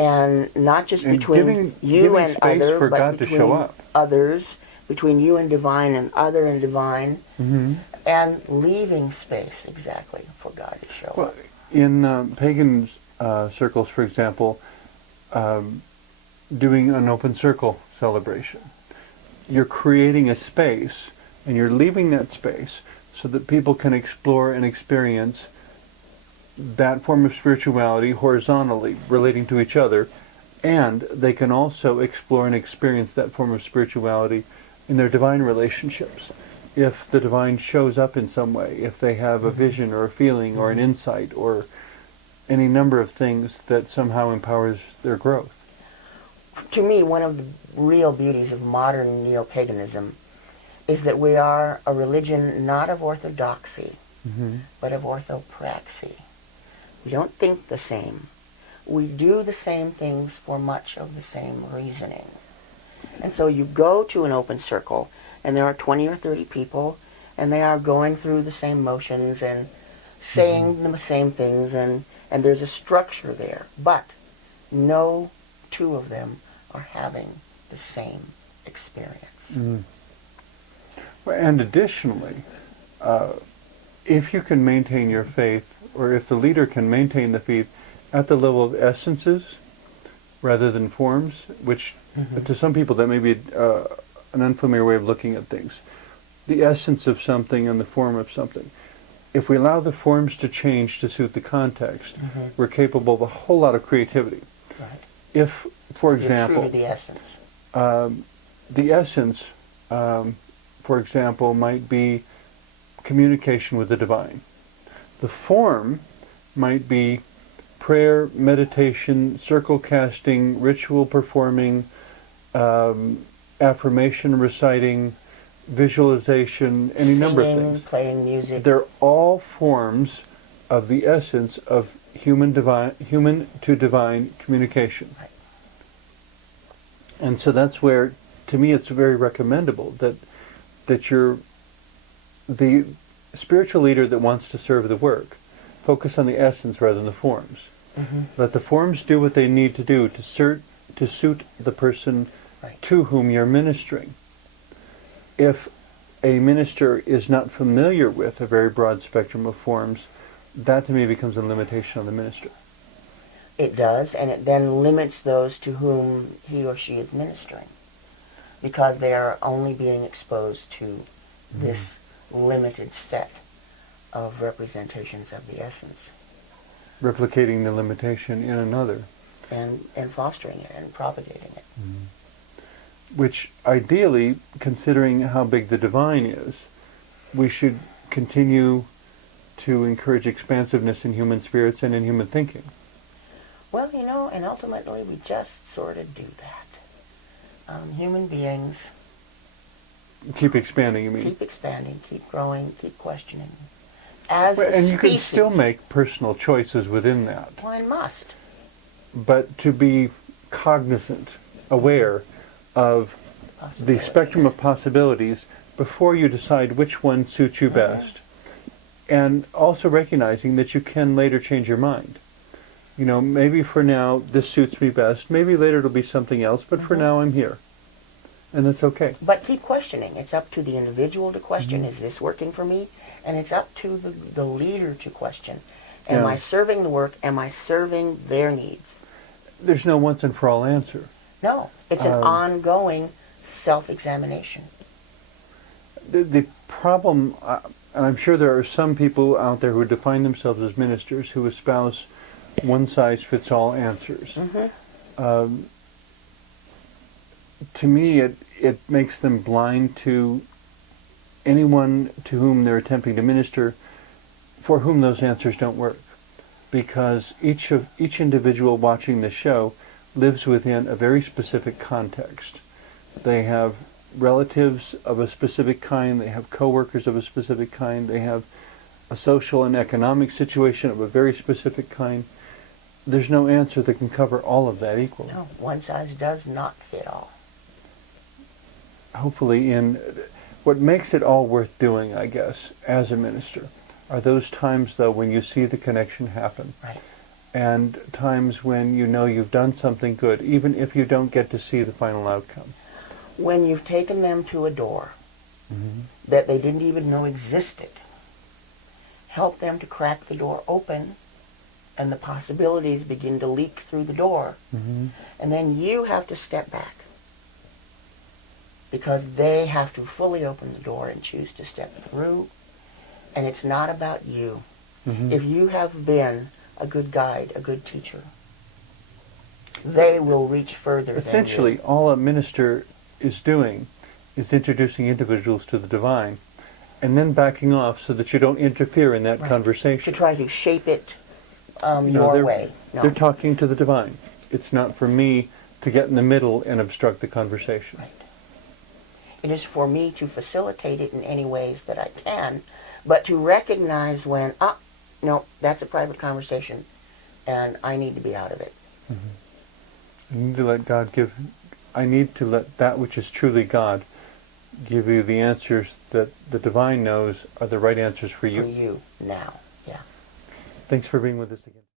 And not just and between you giving and space other, for but God to show between up. others, between you and divine and other and divine, Mm-hmm. and leaving space exactly for God to show Well, up. in pagan circles, for example, doing an open circle celebration, you're creating a space and you're leaving that space so that people can explore and experience that form of spirituality horizontally relating to each other, and they can also explore and experience that form of spirituality in their divine relationships. If the divine shows up in some way, if they have a vision or a feeling or an insight or any number of things that somehow empowers their growth. To me, one of the real beauties of modern neo-paganism is that we are a religion not of orthodoxy, but of orthopraxy. We don't think the same. We do the same things for much of the same reasoning. And so you go to an open circle, and there are 20 or 30 people, and they are going through the same motions and saying the same things, and there's a structure there. But no two of them are having the same experience. And additionally, if you can maintain your faith, or if the leader can maintain the faith at the level of essences rather than forms, which to some people that may be an unfamiliar way of looking at things. The essence of something and the form of something. If we allow the forms to change to suit the context, we're capable of a whole lot of creativity. Right. If, for You're example, true to the essence. the essence, for example, might be communication with the divine. The form might be prayer, meditation, circle casting, ritual performing, affirmation reciting, visualization, any number of things. Playing music. They're all forms of the essence of human to divine communication. Right. And so that's where, to me, it's very recommendable that you're the spiritual leader that wants to serve the work. Focus on the essence rather than the forms. Let the forms do what they need to do to suit the person to whom you're ministering. If a minister is not familiar with a very broad spectrum of forms, that to me becomes a limitation on the minister. It does, and it then limits those to whom he or she is ministering, because they are only being exposed to this limited set of representations of the essence. Replicating the limitation in another. And fostering it and propagating it. Which ideally, considering how big the divine is, we should continue to encourage expansiveness in human spirits and in human thinking. Well, you know, and ultimately we just sort of do that. Human beings Keep expanding, you mean? keep expanding, keep growing, keep questioning. As a and species, you can still make personal choices within that. one must. But to be cognizant, aware of the spectrum of possibilities before you decide which one suits you best. And also recognizing that you can later change your mind. You know, maybe for now this suits me best, maybe later it'll be something else, but for now I'm here. And that's okay. But keep questioning. It's up to the individual to question, is this working for me? And it's up to the leader to question, am I serving the work? Am I serving their needs? There's no once and for all answer. No, it's an ongoing self-examination. The problem, and I'm sure there are some people out there who define themselves as ministers who espouse one-size-fits-all answers. To me, it makes them blind to anyone to whom they're attempting to minister, for whom those answers don't work. Because each individual watching the show lives within a very specific context. They have relatives of a specific kind, they have co-workers of a specific kind, they have a social and economic situation of a very specific kind. There's no answer that can cover all of that equally. No, one size does not fit all. Hopefully, what makes it all worth doing, I guess, as a minister, are those times, though, when you see the connection happen. Right. and times when you know you've done something good, even if you don't get to see the final outcome. When you've taken them to a door Mm-hmm. that they didn't even know existed, help them to crack the door open, and the possibilities begin to leak through the door. Mm-hmm. And then you have to step back, because they have to fully open the door and choose to step through. And it's not about you. Mm-hmm. If you have been a good guide, a good teacher, they will reach further Essentially, than you. all a minister is doing is introducing individuals to the divine, and then backing off so that you don't interfere in that Right. conversation. To try to shape it No, your they're- way. No. They're talking to the divine. It's not for me to get in the middle and obstruct the conversation. Right. It is for me to facilitate it in any ways that I can, but to recognize when, no, that's a private conversation, and I need to be out of it. I need to let God give. I need to let that which is truly God give you the answers that the divine knows are the right answers for you. For you now, yeah. Thanks for being with us again.